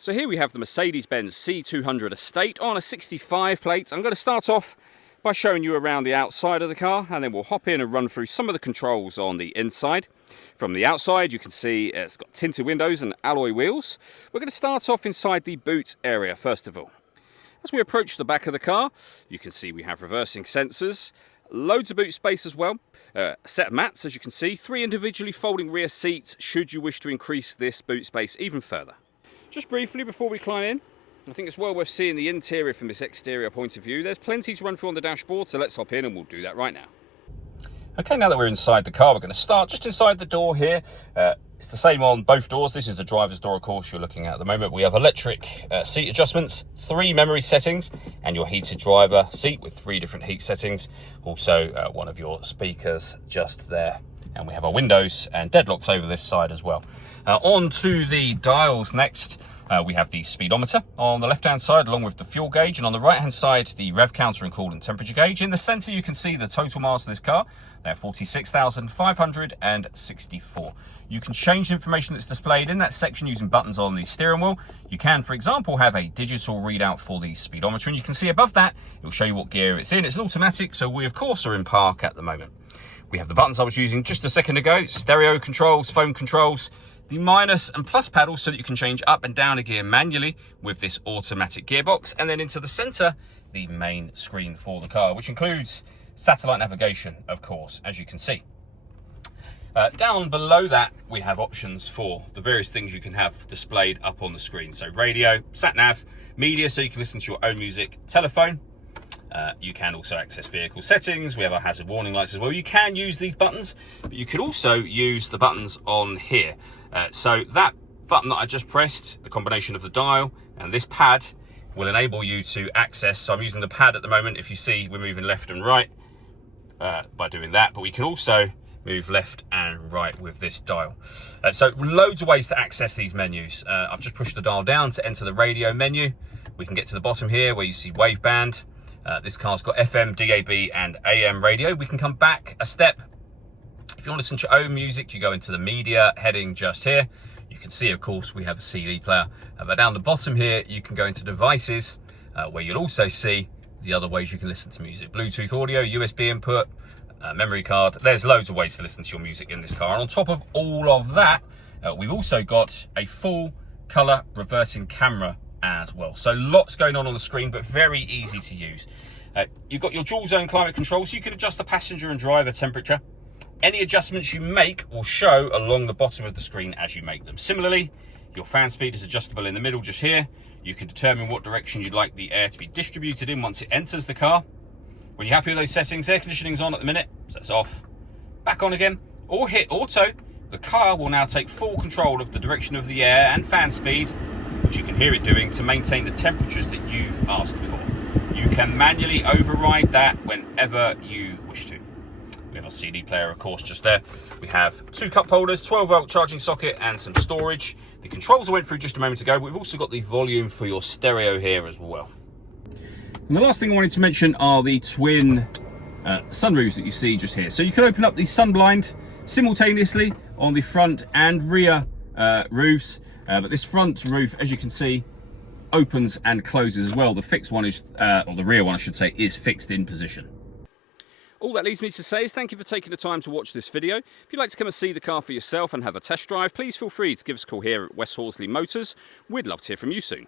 So here we have the Mercedes-Benz C200 Estate on a 65 plate. I'm going to start off by showing you around the outside of the car, and then we'll hop in and run through some of the controls on the inside. From the outside you can see it's got tinted windows and alloy wheels. We're going to start off inside the boot area first of all. As we approach the back of the car, you can see we have reversing sensors, loads of boot space as well, a set of mats as you can see, 3 individually folding rear seats should you wish to increase this boot space even further. Just briefly before we climb in, I think it's well worth seeing the interior from this exterior point of view. There's plenty to run through on the dashboard, so let's hop in and we'll do that right now. Okay, now that we're inside the car, we're going to start just inside the door here. It's the same on both doors. This is the driver's door, of course, you're looking at the moment. We have electric seat adjustments, 3 memory settings, and your heated driver seat with 3 different heat settings. Also, one of your speakers just there. And we have our windows and deadlocks over this side as well. On to the dials next. We have the speedometer on the left-hand side along with the fuel gauge, and on the right-hand side the rev counter and coolant temperature gauge. In the centre you can see the total miles of this car. They're 46,564. You can change the information that's displayed in that section using buttons on the steering wheel. You can, for example, have a digital readout for the speedometer, and you can see above that it will show you what gear it's in. It's an automatic, so we of course are in park at the moment. We have the buttons I was using just a second ago, stereo controls, phone controls, the minus and plus paddles so that you can change up and down a gear manually with this automatic gearbox, and then into the center, the main screen for the car, which includes satellite navigation, of course, as you can see. Down below that, we have options for the various things you can have displayed up on the screen. So radio, sat nav, media, so you can listen to your own music, telephone. You can also access vehicle settings. We have our hazard warning lights as well. You can use these buttons, but you could also use the buttons on here. So that button that I just pressed, the combination of the dial and this pad, will enable you to access. So I'm using the pad at the moment. If you see, we're moving left and right by doing that, but we can also move left and right with this dial. So loads of ways to access these menus. I've just pushed the dial down to enter the radio menu. We can get to the bottom here where you see wave band. This car's got FM, DAB and AM radio. We can come back a step. If you want to listen to your own music, you go into the media heading just here. You can see, of course, we have a CD player. But down the bottom here, you can go into devices, where you'll also see the other ways you can listen to music. Bluetooth audio, USB input, memory card. There's loads of ways to listen to your music in this car. And on top of all of that, we've also got a full color reversing camera as well. So lots going on the screen, but very easy to use. You've got your dual zone climate control, so you can adjust the passenger and driver temperature. Any adjustments you make will show along the bottom of the screen as you make them. Similarly, your fan speed is adjustable in the middle just here. You can determine what direction you'd like the air to be distributed in once it enters the car. When you're happy with those settings, air conditioning's on at the minute, so it's off. Back on again, or hit auto. The car will now take full control of the direction of the air and fan speed, which you can hear it doing, to maintain the temperatures that you've asked for. You can manually override that whenever you wish to. We have our CD player, of course, just there. We have 2 cup holders, 12-volt charging socket and some storage. The controls I went through just a moment ago. We've also got the volume for your stereo here as well. And the last thing I wanted to mention are the twin sunroofs that you see just here. So you can open up the sun blind simultaneously on the front and rear roofs. But this front roof, as you can see, opens and closes as well. The fixed one is, or the rear one I should say, is fixed in position. All that leaves me to say is thank you for taking the time to watch this video. If you'd like to come and see the car for yourself and have a test drive, please feel free to give us a call here at West Horsley Motors. We'd love to hear from you soon.